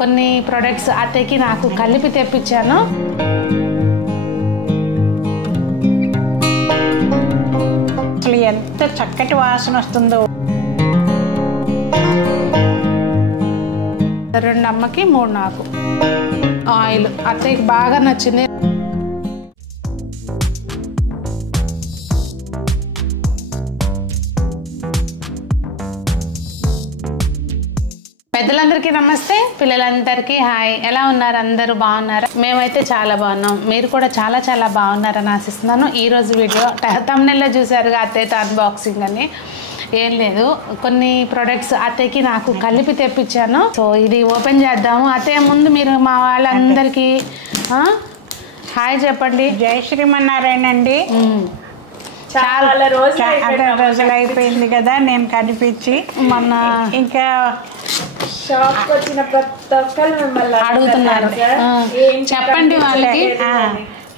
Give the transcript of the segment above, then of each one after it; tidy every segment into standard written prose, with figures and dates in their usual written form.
కొన్ని ప్రొడక్ట్స్ అత్తయ్యకి నాకు కలిపి తెప్పించాను. అసలు ఎంత చక్కటి వాసన వస్తుందో. 2 అమ్మకి 3 నాకు. ఆయిల్ అత్తయ్యకి బాగా నచ్చింది. పెద్దలందరికీ నమస్తే, పిల్లలందరికీ హాయ్. ఎలా ఉన్నారు? అందరూ బాగున్నారా? మేమైతే చాలా బాగున్నాం. మీరు కూడా చాలా చాలా బాగున్నారని ఆశిస్తున్నాను. ఈరోజు వీడియో థంబ్నెయిల్లో చూసారుగా అత్తయ్యతో అన్బాక్సింగ్ అని. ఏం లేదు, కొన్ని ప్రొడక్ట్స్ అత్తయ్యకి నాకు కలిపి తెప్పించాను. సో ఇది ఓపెన్ చేద్దాము. అత్తయ్య ముందు మీరు మా వాళ్ళందరికీ హాయ్ చెప్పండి. జై శ్రీమన్నారాయణ అండి. చాలా రోజులు అయిపోయింది కదా నేను కనిపించి. మొన్న ఇంకా షాప్కి వచ్చిన ప్రతి ఒక్కరు మిమ్మల్ని అడుగుతున్నారు, చెప్పండి వాళ్ళకి.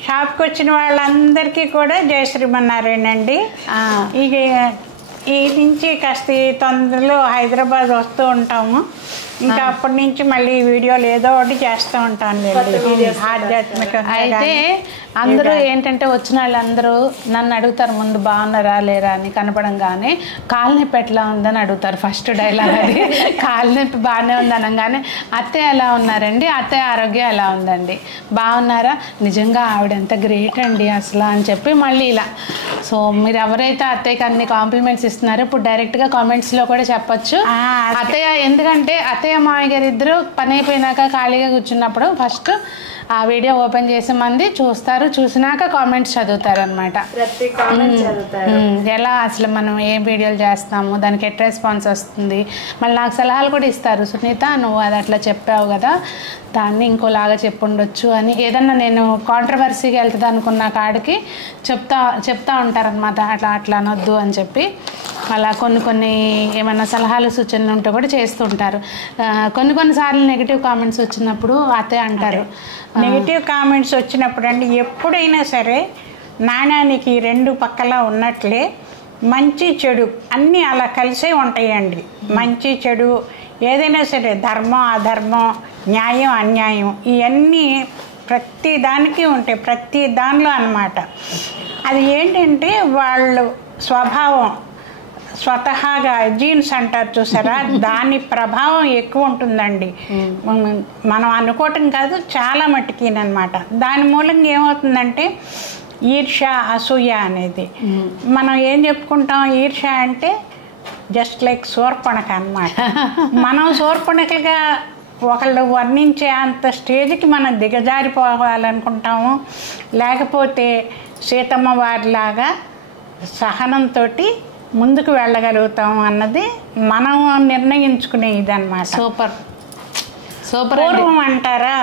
షాప్కి వచ్చిన వాళ్ళందరికీ కూడా జై శ్రీమన్నారాయణ అండి. ఇక ఈ నుంచి కాస్త తొందరలో హైదరాబాద్ వస్తూ ఉంటాము. ఇంకా అప్పటి నుంచి మళ్ళీ వీడియోలు ఏదో ఒకటి చేస్తూ ఉంటాను. ఆధ్యాత్మిక అయితే అందరూ ఏంటంటే వచ్చిన వాళ్ళందరూ నన్ను అడుగుతారు ముందు బాగున్నారా లేరా అని. కనపడంగానే కాలు నొప్పి ఎట్లా ఉందని అడుగుతారు. ఫస్ట్ డైలాగ్ అది. కాలు నొప్పి బాగానే ఉంది అనగానే అత్తయ్య ఎలా ఉన్నారండి, అత్తయ్య ఆరోగ్యం ఎలా ఉందండి, బాగున్నారా, నిజంగా ఆవిడ ఎంత గ్రేట్ అండి అసలు అని చెప్పి మళ్ళీ ఇలా. సో మీరు ఎవరైతే అత్తయ్యకి అన్ని కాంప్లిమెంట్స్ ఇస్తున్నారో ఇప్పుడు డైరెక్ట్గా కామెంట్స్లో కూడా చెప్పచ్చు అత్తయ్య. ఎందుకంటే అత్తయ్య మామయ్య గారు ఇద్దరు పని అయిపోయినాక ఖాళీగా కూర్చున్నప్పుడు ఫస్ట్ ఆ వీడియో ఓపెన్ చేసి మంది చూస్తారు, చూసినాక కామెంట్స్ చదువుతారు అనమాట. ఎలా అసలు మనం ఏ వీడియోలు చేస్తాము, దానికి ఎట్ రెస్పాన్స్ వస్తుంది, మళ్ళీ నాకు సలహాలు కూడా ఇస్తారు. సునీత నువ్వు అది అట్లా చెప్పావు కదా, దాన్ని ఇంకోలాగా చెప్పుండొచ్చు అని. ఏదన్నా నేను కాంట్రవర్సీగా వెళ్తుంది అనుకున్న కాడికి చెప్తా ఉంటారనమాట. అట్లా అనొద్దు అని చెప్పి అలా కొన్ని ఏమైనా సలహాలు సూచనలు ఉంటే కూడా చేస్తుంటారు. కొన్నిసార్లు నెగిటివ్ కామెంట్స్ వచ్చినప్పుడు అత్తయ్య అంటారు. నెగిటివ్ కామెంట్స్ వచ్చినప్పుడు అండి ఎప్పుడైనా సరే నాణ్యానికి 2 పక్కలా ఉన్నట్లే మంచి చెడు అన్నీ అలా కలిసే ఉంటాయండి. మంచి చెడు ఏదైనా సరే, ధర్మం అధర్మం, న్యాయం అన్యాయం, ఇవన్నీ ప్రతి దానికి ఉంటాయి, ప్రతి దానిలో అన్నమాట. అది ఏంటంటే వాళ్ళు స్వభావం స్వతహాగా జీన్స్ అంటారు చూసారా, దాని ప్రభావం ఎక్కువ ఉంటుందండి. మనం అనుకోవటం కాదు, చాలా మట్టుకినమాట. దాని మూలంగా ఏమవుతుందంటే ఈర్ష్య అసూయ అనేది. మనం ఏం చెప్పుకుంటాం, ఈర్ష్య అంటే జస్ట్ లైక్ శూర్పణఖ అన్నమాట. మనం శూర్పణఖలుగా ఒకళ్ళు వర్ణించే అంత స్టేజ్కి మనం దిగజారిపోవాలనుకుంటాము. లేకపోతే సీతమ్మ వారిలాగా సహనంతో ముందుకు వెళ్ళగలుగుతాం అన్నది మనం నిర్ణయించుకునే ఇదన్నమాట. సూపర్. పూర్వం అంటారా,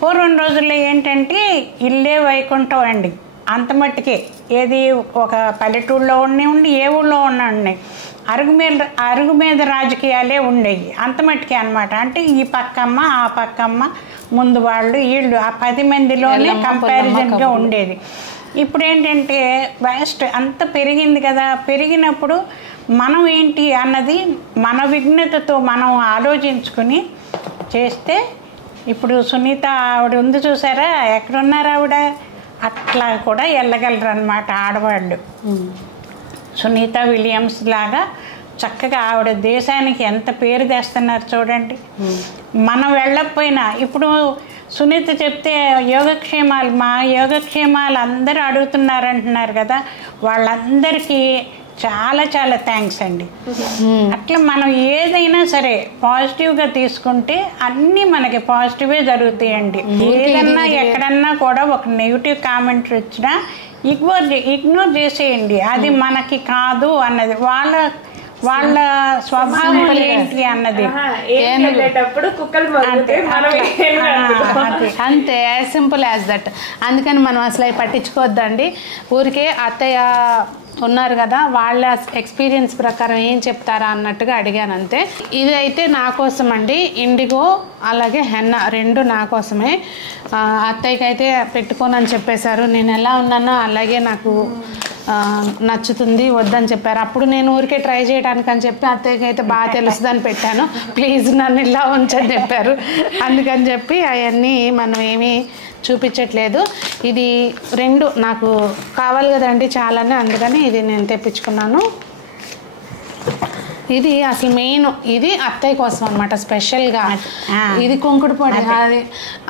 పూర్వం రోజుల్లో ఏంటంటే ఇల్లే వైకుంఠం అండి. అంత మట్టుకే ఏది ఒక పల్లెటూళ్ళలో ఉండి ఏ ఊళ్ళో ఉండి అరుగు మీద రాజకీయాలే ఉండేవి. అంత మట్టుకే అనమాట. అంటే ఈ పక్కమ్మ ఆ పక్కమ్మ ముందు వాళ్ళు వీళ్ళు ఆ 10 మందిలోనే కంపారిజన్గా ఉండేది. ఇప్పుడు ఏంటంటే వేస్ట్ అంత పెరిగింది కదా. పెరిగినప్పుడు మనం ఏంటి అన్నది మన విఘ్నతతో మనం ఆలోచించుకుని చేస్తే, ఇప్పుడు సునీత ఆవిడ ఉంది చూసారా, ఎక్కడున్నారు ఆవిడ, అట్లా కూడా వెళ్ళగలరు అనమాట ఆడవాళ్ళు. సునీత విలియమ్స్ లాగా చక్కగా ఆవిడ దేశానికి ఎంత పేరు తెస్తున్నారు చూడండి. మనం వెళ్ళకపోయినా ఇప్పుడు సునీత చెప్తే యోగక్షేమాలు, మా యోగక్షేమాలు అందరూ అడుగుతున్నారంటున్నారు కదా, వాళ్ళందరికీ చాలా చాలా థ్యాంక్స్ అండి. అట్లా మనం ఏదైనా సరే పాజిటివ్గా తీసుకుంటే అన్నీ మనకి పాజిటివే జరుగుతాయండి. ఏదన్నా ఎక్కడన్నా కూడా ఒక నెగిటివ్ కామెంట్ వచ్చినా ఇగ్నోర్ చేసేయండి. అది మనకి కాదు అన్నది వాళ్ళ స్వభావం ఏంటి అన్నది. అంతే, యాజ్ సింపుల్ యాజ్ దట్. అందుకని మనం అసలు అవి పట్టించుకోవద్దండి. ఊరికే అత్తయ్య ఉన్నారు కదా, వాళ్ళ ఎక్స్పీరియన్స్ ప్రకారం ఏం చెప్తారా అన్నట్టుగా అడిగాను అంతే. ఇది అయితే నా కోసం అండి, ఇండిగో అలాగే హెన్నా 2 నా కోసమే. అత్తయ్యకి అయితే పెట్టుకోనని చెప్పేశారు. నేను ఎలా ఉన్నానో అలాగే నాకు నచ్చుతుంది వద్దని చెప్పారు. అప్పుడు నేను ఊరికే ట్రై చేయడానికి అని చెప్పి అత్తయ్యకి అయితే బాగా తెలుస్తుందని పెట్టాను, ప్లీజ్ నన్ను ఇలా ఉంచని చెప్పారు. అందుకని చెప్పి అవన్నీ మనం ఏమీ చూపించట్లేదు. ఇది 2 నాకు కావాలి కదండి చాలానే, అందుకని ఇది నేను తెప్పించుకున్నాను. ఇది అసలు మెయిన్, ఇది అత్తయ్య కోసం అనమాట స్పెషల్గా. ఇది కుంకుడు పొడి, అది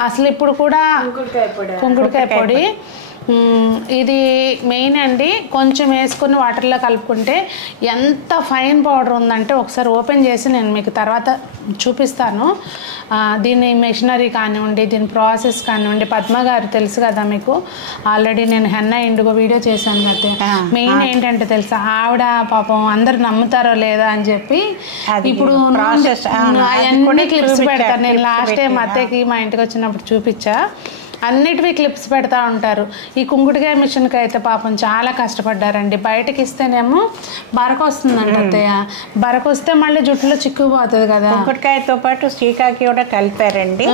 అసలు ఇప్పుడు కూడా కుంకుడుకాయ పొడి. ఇది మెయిన్ అండి. కొంచెం వేసుకుని వాటర్లో కలుపుకుంటే ఎంత ఫైన్ పౌడర్ ఉందంటే ఒకసారి ఓపెన్ చేసి నేను మీకు తర్వాత చూపిస్తాను. దీని మెషినరీ కానివ్వండి, దీని ప్రాసెస్ కానివ్వండి. పద్మ గారు తెలుసు కదా మీకు, ఆల్రెడీ నేను హెన్నా ఇండిగో వీడియో చేశాను కదా. మెయిన్ ఏంటంటే తెలుసా, ఆవిడ పాపం అందరు నమ్ముతారో లేదా అని చెప్పి ఇప్పుడు అవన్నీ క్లిప్స్ పెడతాను నేను. లాస్ట్ టైం అత్తయ్యకి మా ఇంటికి వచ్చినప్పుడు చూపించా, అన్నిటివి క్లిప్స్ పెడతా ఉంటారు. ఈ కుంకుడుకాయ మిషన్కి అయితే పాపం చాలా కష్టపడ్డారండి. బయటకి ఇస్తేనేమో బరకొస్తుందండి అత్తయ్య, బరకొస్తే మళ్ళీ జుట్టులో చిక్కుపోతుంది కదా. కుంకుడుకాయతో పాటు శ్రీకాకి కూడా కలిపారండి.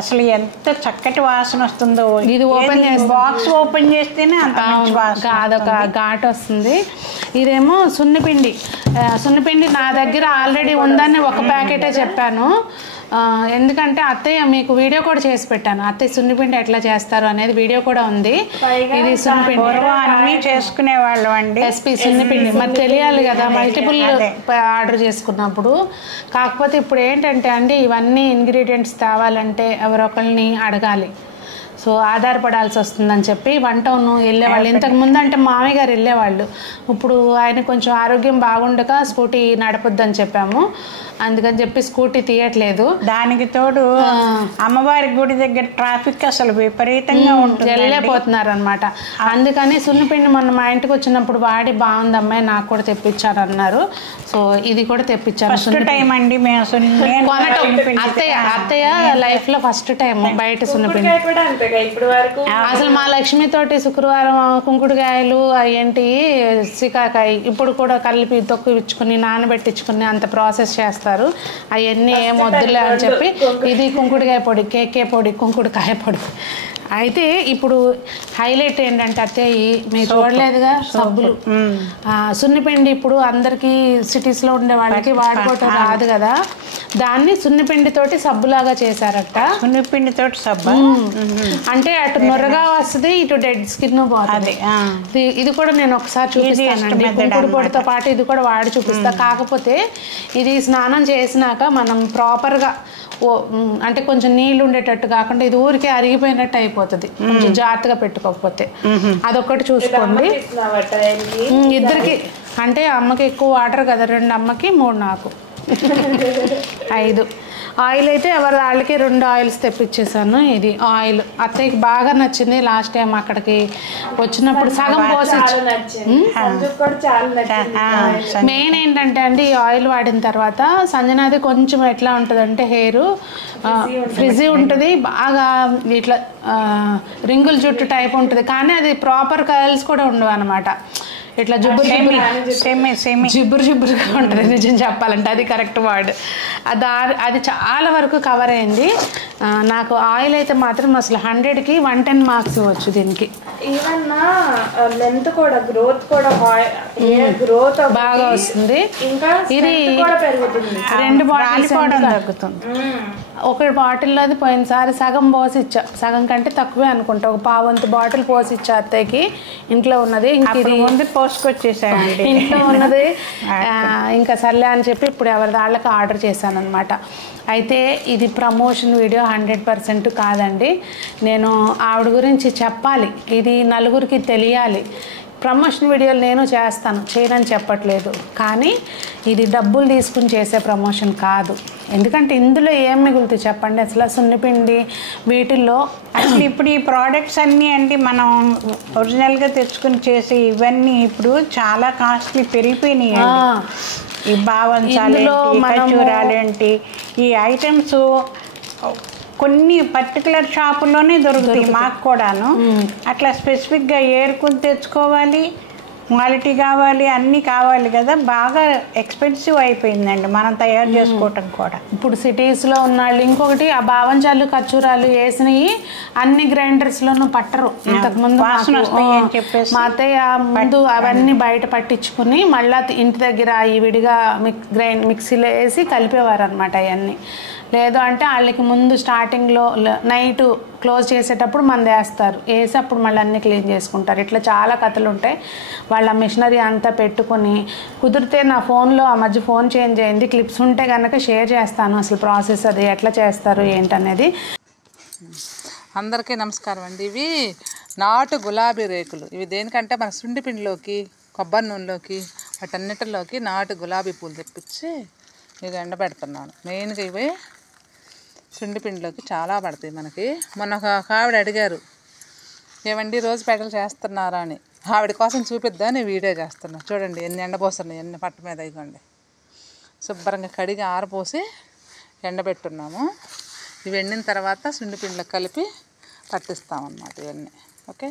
అసలు ఎంత చక్కటి వాసన వస్తుందో. ఇది ఓపెన్ చేసి బాక్స్ ఓపెన్ చేస్తేనే అంత మంచి వాసన, అదొక ఘాట్ వస్తుంది. ఇదేమో సున్నిపిండి. సున్నిపిండి నా దగ్గర ఆల్రెడీ ఉందని ఒక ప్యాకెటే చెప్పాను, ఎందుకంటే అత్తయ్య మీకు వీడియో కూడా చేసి పెట్టాను. అత్తయ్య సున్నిపిండి ఎట్లా చేస్తారు అనేది వీడియో కూడా ఉంది. ఇది సున్నిపిండి అన్నీ చేసుకునేవాళ్ళు అండి. ఎస్పీ సున్నిపిండి మరి తెలియాలి కదా మల్టిపుల్ ఆర్డర్ చేసుకున్నప్పుడు. కాకపోతే ఇప్పుడు ఏంటంటే అండి, ఇవన్నీ ఇంగ్రీడియంట్స్ తేవాలంటే ఎవరొకరిని అడగాలి, సో ఆధారపడాల్సి వస్తుందని చెప్పి 1 టౌన్ వెళ్ళేవాళ్ళు. ఇంతకుముందు అంటే మామయ్య గారు వెళ్ళేవాళ్ళు, ఇప్పుడు ఆయన కొంచెం ఆరోగ్యం బాగుండక స్కూటీ నడపొద్దని చెప్పాము, అందుకని చెప్పి స్కూటీ తీయట్లేదు. దానికి తోడు అమ్మవారి గుడి దగ్గర ట్రాఫిక్ అసలు విపరీతంగా ఉంటుంది, వెళ్ళలేకపోతున్నారు అనమాట. అందుకని సున్నిపిండి మొన్న మా ఇంటికి వచ్చినప్పుడు వాడి బాగుంది అమ్మాయి, నాకు కూడా తెప్పించారు అన్నారు. సో ఇది కూడా తెప్పించాను. ఫస్ట్ టైం అండి మేము అత్తయ్య లైఫ్ లో ఫస్ట్ టైం బయట సున్నిపిండి. అసలు మా లక్ష్మి తోటి శుక్రవారం కుంకుడుకాయలు ఏంటి సికాకాయ ఇప్పుడు కూడా కలిపి తొక్కిచ్చుకుని నానబెట్టించుకుని అంత ప్రాసెస్ చేస్తారు. అవన్నీ ఏం వద్దులే అని చెప్పి ఇది కుంకుడుకాయ పొడి, కేకే పొడి, కుంకుడుకాయ పొడి. అయితే ఇప్పుడు హైలైట్ ఏంటంటే అత్తయ్య మీరు చూడలేదుగా సబ్బులు. సున్నిపిండి ఇప్పుడు అందరికీ సిటీస్లో ఉండే వాళ్ళకి వాడుకోవటం రాదు కదా, దాన్ని సున్నిపిండితోటి సబ్బులాగా చేశారట. సున్నిపిండితోటి సబ్బు అంటే అటు నొరగా వస్తుంది, ఇటు డెడ్ స్కిన్ పోతుంది. ఇది కూడా నేను ఒకసారి చూపిస్తానండి, కుంకుడు పొడితో పాటు ఇది కూడా వాడి చూపిస్తా. కాకపోతే ఇది స్నానం చేసినాక మనం ప్రాపర్గా అంటే కొంచెం నీళ్ళు ఉండేటట్టు కాకుండా ఇది ఊరికే అరిగిపోయినట్టు అయిపోతుంది కొంచెం జాగ్రత్తగా పెట్టుకోకపోతే. అదొకటి చూసుకోండి. ఇద్దరికి అంటే అమ్మకి ఎక్కువ వాటర్ కదా, 2 అమ్మకి 3 నాకు 5. ఆయిల్ అయితే ఎవరి వాళ్ళకి 2 ఆయిల్స్ తెప్పించేసాను. ఇది ఆయిల్ అత్తయ్యకి బాగా నచ్చింది. లాస్ట్ టైం అక్కడికి వచ్చినప్పుడు సగం పోసి. మెయిన్ ఏంటంటే అండి, ఈ ఆయిల్ వాడిన తర్వాత సంజనాది కొంచెం ఎట్లా ఉంటుందంటే హెయిర్ ఫ్రిజీ ఉంటుంది, బాగా ఇట్లా రింగుల్ జుట్టు టైప్ ఉంటుంది, కానీ అది ప్రాపర్ కర్ల్స్ కూడా ఉండవు అనమాట. ఇట్లా జిబ్బురుగా ఉంటుంది నిజం చెప్పాలంటే, అది కరెక్ట్ వర్డ్. అది చాలా వరకు కవర్ అయింది. నాకు ఆయిల్ అయితే మాత్రం అసలు 100కి 110 మార్క్స్ ఇవ్వచ్చు దీనికి. ఈవెన్ లెంత్ కూడా గ్రోత్ కూడా గ్రోత్ బాగా వస్తుంది. ఇంకా ఇది 2 బాటిల్స్ తగ్గుతుంది. ఒక బాటిల్లో అది పోయినసారి సగం పోసి ఇచ్చా, సగం కంటే తక్కువే అనుకుంటా, ఒక 1/4 బాటిల్ పోసి ఇచ్చా అత్తయ్యకి. ఇంట్లో ఉన్నది ఇంక ఇది ముందు పోసుకొచ్చేసానండి, ఇంట్లో ఉన్నది ఇంకా సర్లే అని చెప్పి ఇప్పుడు ఎవరి దాళ్ళకి ఆర్డర్ చేశాను అనమాట. అయితే ఇది ప్రమోషన్ వీడియో 100% కాదండి, నేను ఆవిడ గురించి చెప్పాలి, ఇది నలుగురికి తెలియాలి. ప్రమోషన్ వీడియోలు నేను చేస్తాను, చేయనని చెప్పట్లేదు, కానీ ఇది డబ్బులు తీసుకుని చేసే ప్రమోషన్ కాదు. ఎందుకంటే ఇందులో ఏం మిగులుతుంది చెప్పండి అసలు సున్నిపిండి వీటిల్లో. అసలు ఇప్పుడు ఈ ప్రోడక్ట్స్ అన్నీ అండి మనం ఒరిజినల్గా తెచ్చుకుని చేసి ఇవన్నీ ఇప్పుడు చాలా కాస్ట్లీ పెరిగిపోయినాయి. ఈ బావంచాలేంటి ఈ ఐటమ్స్ కొన్ని పర్టికులర్ షాపుల్లోనే దొరుకుతాయి మాకు కూడాను. అట్లా స్పెసిఫిక్గా ఏరుకుని తెచ్చుకోవాలి, క్వాలిటీ కావాలి, అన్నీ కావాలి కదా. బాగా ఎక్స్పెన్సివ్ అయిపోయిందండి మనం తయారు చేసుకోవటం కూడా. ఇప్పుడు సిటీస్లో ఉన్నాళ్ళు ఇంకొకటి ఆ బావంచాలు ఖర్చూరాలు వేసినవి అన్ని గ్రైండర్స్లోనూ పట్టరు. ఇంతకుముందు వాసన వస్తాయి అని చెప్పేసి మా అత్తయ్య ముందు అవన్నీ బయట పట్టించుకుని మళ్ళీ ఇంటి దగ్గర ఈ విడిగా మిక్సీలో వేసి కలిపేవారు అనమాట. అవన్నీ లేదు అంటే వాళ్ళకి ముందు స్టార్టింగ్లో నైట్ క్లోజ్ చేసేటప్పుడు మంది వేసి అప్పుడు మళ్ళీ అన్నీ క్లీన్ చేసుకుంటారు. ఇట్లా చాలా కథలు ఉంటాయి. వాళ్ళ మిషనరీ అంతా పెట్టుకొని కుదిరితే నా ఫోన్లో ఆ మధ్య ఫోన్ చేంజ్ అయింది, క్లిప్స్ ఉంటే కనుక షేర్ చేస్తాను అసలు ప్రాసెస్ అది ఎట్లా చేస్తారు ఏంటనేది. అందరికీ నమస్కారం అండి. ఇవి నాటు గులాబీ రేకులు. ఇవి దేనికంటే మన సుండి పిండిలోకి, కొబ్బరి నూనెలోకి, వాటన్నిటిలోకి నాటు గులాబీ పూలు తెప్పించి ఇది ఎండబెడుతున్నాను. మెయిన్గా ఇవి సుండి పిండిలోకి చాలా పడతాయి మనకి. మొన్న ఒక ఆవిడ అడిగారు, ఏమండి రోజు పెడలు చేస్తున్నారా అని. ఆవిడ కోసం చూపిద్దామని వీడియో చేస్తున్నాను. చూడండి ఎన్ని ఎండపోస్తున్నాయి, ఎన్ని పట్ట మీద ఇవ్వండి. శుభ్రంగా కడిగి ఆరపోసి ఎండబెట్టున్నాము. ఇవి ఎండిన తర్వాత సుండి పిండిలో కలిపి పట్టిస్తామన్నమాట ఇవన్నీ. ఓకే,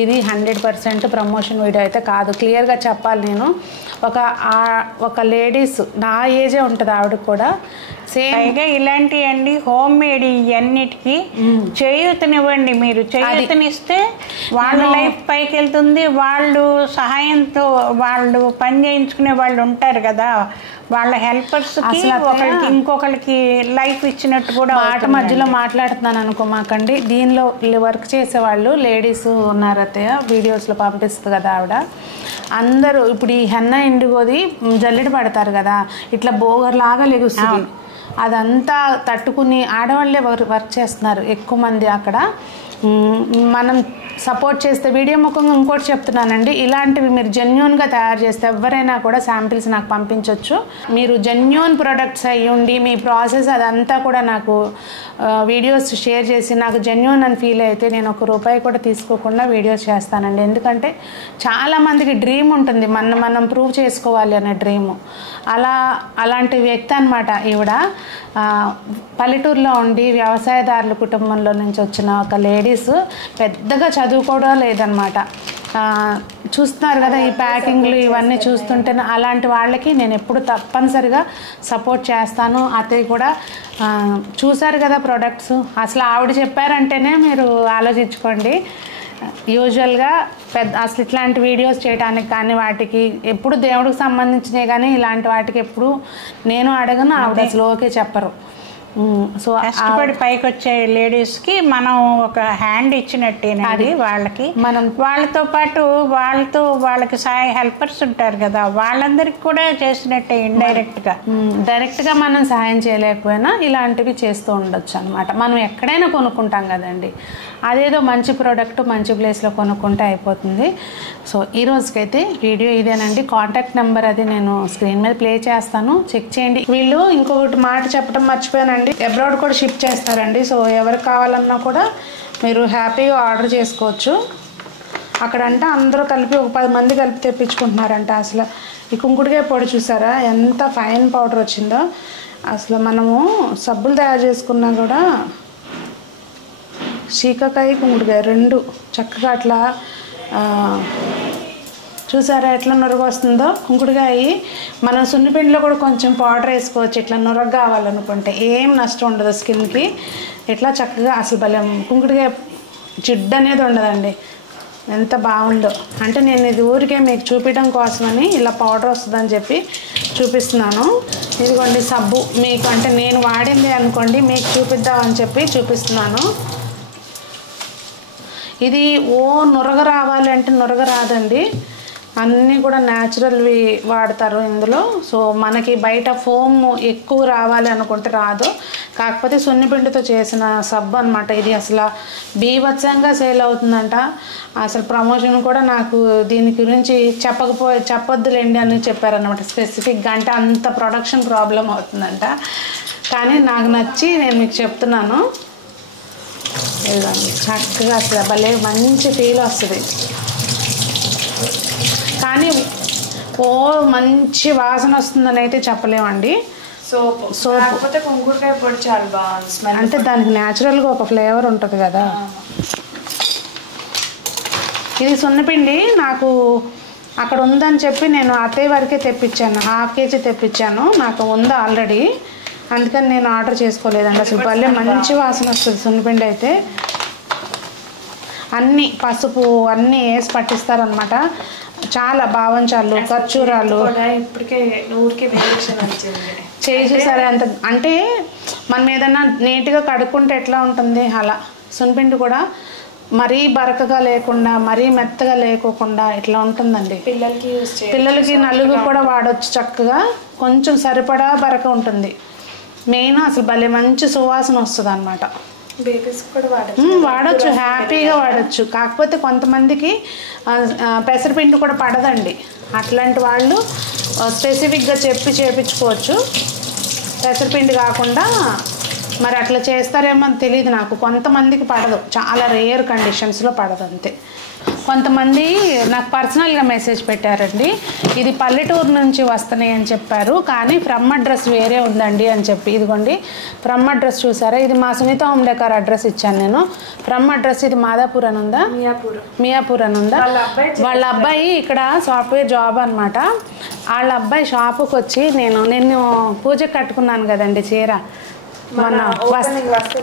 ఇది 100% ప్రమోషన్ వీడియో అయితే కాదు. క్లియర్గా చెప్పాలి, నేను ఒక లేడీస్ నా ఏజే ఉంటుంది ఆవిడకి కూడా సేమ్. పైగా ఇలాంటి అండి హోమ్ మేడ్ ఇవన్నిటికీ చేయూతనివ్వండి. మీరు చేయూతనిస్తే వాళ్ళ లైఫ్ పైకి వెళ్తుంది. వాళ్ళు సహాయంతో వాళ్ళు పని చేయించుకునే వాళ్ళు ఉంటారు కదా, వాళ్ళ హెల్పర్స్కి ఒకరికి ఇంకొకరికి లైఫ్ ఇచ్చినట్టు కూడా. మాట మధ్యలో మాట్లాడుతున్నాను అనుకోమాకండి. దీనిలో వర్క్ చేసేవాళ్ళు లేడీస్ ఉన్నారు అత్తయ్య, వీడియోస్లో పంపిస్తుంది కదా ఆవిడ. అందరూ ఇప్పుడు ఈ హెన్న ఇండిగోది జల్లెడ పడతారు కదా, ఇట్లా బోగర్లాగా లెగుస్తుంది. అదంతా తట్టుకుని ఆడవాళ్ళే వర్క్ చేస్తున్నారు ఎక్కువ మంది అక్కడ. మనం సపోర్ట్ చేస్తే వీడియో ముఖంగా ఇంకోటి చెప్తున్నానండి, ఇలాంటివి మీరు జెన్యూన్గా తయారు చేస్తే ఎవరైనా కూడా శాంపిల్స్ నాకు పంపించవచ్చు. మీరు జెన్యూన్ ప్రొడక్ట్స్ అయ్యి ఉండి మీ ప్రాసెస్ అదంతా కూడా నాకు వీడియోస్ షేర్ చేసి నాకు జెన్యూన్ అని ఫీల్ అయితే నేను ₹1 కూడా తీసుకోకుండా వీడియోస్ చేస్తానండి. ఎందుకంటే చాలామందికి డ్రీమ్ ఉంటుంది, మనం ప్రూవ్ చేసుకోవాలి అనే డ్రీము. అలాంటి వ్యక్తి అనమాట ఈవిడ. పల్లెటూరులో ఉండి వ్యవసాయదారుల కుటుంబంలో నుంచి వచ్చిన ఒక లేడీస్, పెద్దగా చదువుకోవడం లేదనమాట. చూస్తున్నారు కదా ఈ ప్యాకింగ్లు ఇవన్నీ చూస్తుంటే, అలాంటి వాళ్ళకి నేను ఎప్పుడు తప్పనిసరిగా సపోర్ట్ చేస్తాను. అతయ్య కూడా చూసారు కదా ప్రోడక్ట్స్, అసలు ఆవిడ చెప్పారంటేనే మీరు ఆలోచించుకోండి. యూజువల్గా అసలు ఇట్లాంటి వీడియోస్ చేయడానికి కానీ వాటికి ఎప్పుడు దేవుడికి సంబంధించినవి కానీ ఇలాంటి వాటికి ఎప్పుడు నేను అడగను, ఆవిడ అసలు ఓకే చెప్పరు. సో కష్టపడి పైకి వచ్చే లేడీస్కి మనం ఒక హ్యాండ్ ఇచ్చినట్టేనండి. వాళ్ళకి మనం వాళ్ళతో పాటు వాళ్ళకి హెల్పర్స్ ఉంటారు కదా, వాళ్ళందరికీ కూడా చేసినట్టే. డైరెక్ట్గా మనం సహాయం చేయలేకపోయినా ఇలాంటివి చేస్తూ ఉండొచ్చు అనమాట. మనం ఎక్కడైనా కొనుక్కుంటాం కదండి, అదేదో మంచి ప్రోడక్ట్ మంచి ప్లేస్లో కొనుక్కుంటే అయిపోతుంది. సో ఈ రోజుకైతే వీడియో ఇదేనండి. కాంటాక్ట్ నెంబర్ అది నేను స్క్రీన్ మీద ప్లే చేస్తాను, చెక్ చేయండి. వీళ్ళు ఇంకొకటి మాట చెప్పడం మర్చిపోయానండి, అబ్రాడ్ కూడా షిప్ చేస్తారండి. సో ఎవరికి కావాలన్నా కూడా మీరు హ్యాపీగా ఆర్డర్ చేసుకోవచ్చు. అక్కడంటే అందరూ కలిపి ఒక 10 మంది కలిపి తెప్పించుకుంటున్నారంట. అసలు ఈ కుంకుడుకాయ పొడి చూసారా ఎంత ఫైన్ పౌడర్ వచ్చిందో. అసలు మనము సబ్బులు తయారు చేసుకున్నా కూడా శీకాకాయ కుంకుడుకాయ 2 చక్కగా అట్లా చూసారా ఎట్లా నురగ వస్తుందో. కుంకుడుకాయ మనం సున్నిపిండిలో కూడా కొంచెం పౌడర్ వేసుకోవచ్చు, ఇట్లా నురగ కావాలనుకుంటే ఏం నష్టం ఉండదు స్కిన్కి. ఇట్లా చక్కగా అసలు భలే కుంకుడుకాయ జిడ్డు అనేది ఉండదండి. ఎంత బాగుందో అంటే నేను ఇది ఊరికే మీకు చూపించడం కోసమని ఇలా పౌడర్ వస్తుందని చెప్పి చూపిస్తున్నాను. ఇదిగోండి సబ్బు, మీకు అంటే నేను వాడింది అనుకోండి, మీకు చూపిద్దామని చెప్పి చూపిస్తున్నాను. ఇది నురగ రావాలి అంటే నురగ రాదండి, అన్నీ కూడా న్యాచురల్వి వాడతారు ఇందులో. సో మనకి బయట ఫోమ్ ఎక్కువ రావాలి అనుకుంటే రాదు. కాకపోతే సున్నిపిండితో చేసిన సబ్బు అనమాట ఇది. అసలు బీభత్సంగా సేల్ అవుతుందంట. అసలు ప్రమోషన్ కూడా నాకు దీని గురించి చెప్పొద్దులేండి అని చెప్పారనమాట స్పెసిఫిక్గా. అంటే అంత ప్రొడక్షన్ ప్రాబ్లం అవుతుందంట, కానీ నాకు నచ్చి నేను మీకు చెప్తున్నాను. ఇదిగోండి చక్కగా అసలు భలే మంచి ఫీల్ వస్తుంది. కానీ మంచి వాసన వస్తుందని అయితే చెప్పలేమండి. కాకపోతే కుంకుడుకాయ పొడి చాలా బాగుంది స్మెల్. అంటే దానికి న్యాచురల్గా ఒక ఫ్లేవర్ ఉంటుంది కదా. ఇది సున్నపిండి నాకు అక్కడ ఉందని చెప్పి నేను అత్తయ్య వరకే తెప్పించాను, 1/2 kg తెప్పించాను. నాకు ఉంది ఆల్రెడీ, అందుకని నేను ఆర్డర్ చేసుకోలేదండి. అసలు భలే మంచి వాసన వస్తుంది సున్నిపిండి అయితే. అన్నీ పసుపు అన్నీ వేసి పట్టిస్తారనమాట. చాలా బావంచాలు, ఖర్చూరాలు. ఇప్పటికే ఊరికే వేరియేషన్ వచ్చింది. చేయి చూసారా అంత, అంటే మనం ఏదన్నా నీట్గా కడుక్కుంటే ఎట్లా ఉంటుంది అలా. సున్నిపిండి కూడా మరీ బరకగా లేకుండా మరీ మెత్తగా లేకోకుండా ఇట్లా ఉంటుందండి. పిల్లలకి యూజ్ చేయాలి, పిల్లలకి నలుగు కూడా వాడవచ్చు చక్కగా. కొంచెం సరిపడా బరక ఉంటుంది. మెయిన్ అసలు భలే మంచి సువాసన వస్తుంది అనమాట. బేబీస్ కూడా వాడచ్చు, హ్యాపీగా వాడచ్చు. కాకపోతే కొంతమందికి పెసరపిండి కూడా పడదండి. అట్లాంటి వాళ్ళు స్పెసిఫిక్గా చెప్పి చేయించుకోవచ్చు. పెసరపిండి కాకుండా మరి అట్లా చేస్తారేమో అని తెలియదు నాకు. కొంతమందికి పడదు, చాలా రేర్ కండిషన్స్లో పడదు అంతే. కొంతమంది నాకు పర్సనల్గా మెసేజ్ పెట్టారండి, ఇది పల్లెటూరు నుంచి వస్తున్నాయి అని చెప్పారు, కానీ ఫ్రమ్ అడ్రస్ వేరే ఉందండి అని చెప్పి. ఇదిగోండి ఫ్రమ్ అడ్రస్ చూసారా, ఇది మా సునీత హోమ్ డెకార్ అడ్రస్ ఇచ్చాను నేను. ఫ్రమ్ అడ్రస్ ఇది మాదాపూర్ అని ఉందా, మియాపూర్ అని ఉందా. వాళ్ళ అబ్బాయి ఇక్కడ సాఫ్ట్వేర్ జాబ్ అనమాట. వాళ్ళ అబ్బాయి షాపుకి వచ్చి నిన్ను పూజకి కట్టుకున్నాను కదండి చీర, మన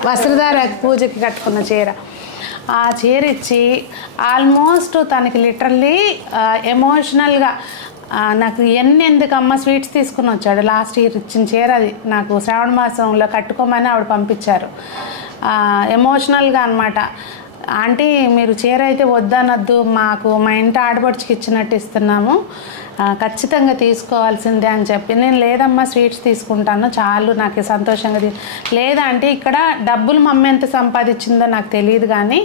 వస్త్రధార పూజకి కట్టుకున్న చీర, ఆ చీర ఇచ్చి ఆల్మోస్ట్ తనకి లిటరల్లీ ఎమోషనల్గా నాకు ఎందుకమ్మ స్వీట్స్ తీసుకుని వచ్చాడు. లాస్ట్ ఇయర్ ఇచ్చిన చీర అది నాకు శ్రావణ మాసంలో కట్టుకోమని ఆవిడ పంపించారు. ఎమోషనల్గా అనమాట. ఆంటీ మీరు చీర అయితే వద్దనద్దు, మాకు మా ఇంటి ఆడపడుచుకి ఇచ్చినట్టు ఇస్తున్నాము, ఖచ్చితంగా తీసుకోవాల్సిందే అని చెప్పి. నేను లేదమ్మా స్వీట్స్ తీసుకుంటాను చాలు, నాకు సంతోషంగా లేదా అంటే ఇక్కడ డబ్బులు మా అమ్మ ఎంత సంపాదించిందో నాకు తెలియదు, కానీ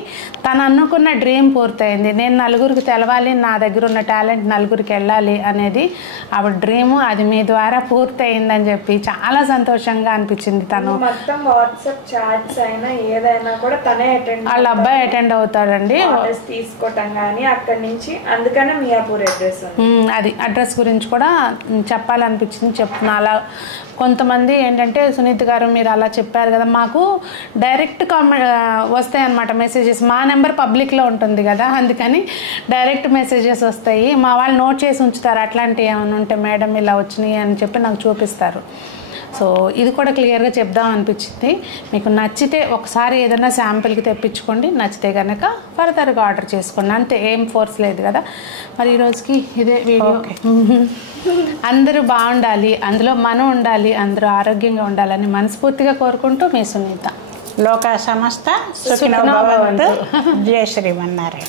తను అనుకున్న డ్రీమ్ పూర్తయింది. నేను నలుగురికి తెలవాలి, నా దగ్గర ఉన్న టాలెంట్ నలుగురికి వెళ్ళాలి అనేది ఆవిడ డ్రీము. అది మీ ద్వారా పూర్తయిందని చెప్పి చాలా సంతోషంగా అనిపించింది. తను మొత్తం వాట్సాప్ చాట్స్ అయినా ఏదైనా కూడా తనే అటెండ్, వాళ్ళ అబ్బాయి అటెండ్ అవుతాడండి తీసుకోవటం కానీ అక్కడి నుంచి. అందుకనే మియాపూర్ అడ్రస్. అది అడ్రస్ గురించి కూడా చెప్పాలనిపించింది, చెప్తున్నా. అలా కొంతమంది ఏంటంటే సునీత గారు మీరు అలా చెప్పారు కదా, మాకు డైరెక్ట్ వస్తాయి అన్నమాట మెసేజెస్. మా నెంబర్ పబ్లిక్లో ఉంటుంది కదా, అందుకని డైరెక్ట్ మెసేజెస్ వస్తాయి. మా వాళ్ళు నోట్ చేసి ఉంచుతారు, అట్లాంటివి ఏమైనా ఉంటే మేడం ఇలా వచ్చినాయి అని చెప్పి నాకు చూపిస్తారు. సో ఇది కూడా క్లియర్గా చెప్దాం అనిపించింది. మీకు నచ్చితే ఒకసారి ఏదైనా శాంపిల్కి తెప్పించుకోండి, నచ్చితే కనుక ఫర్దర్గా ఆర్డర్ చేసుకోండి, అంతే. ఏం ఫోర్స్ లేదు కదా. మరి ఈరోజుకి ఇదే వీడియో. అందరూ బాగుండాలి, అందులో మనం ఉండాలి, అందరూ ఆరోగ్యంగా ఉండాలని మనస్ఫూర్తిగా కోరుకుంటూ మీ సునీత. లోక సమస్త సుఖినో భవంతు. జయ శ్రీమన్నారాయణ.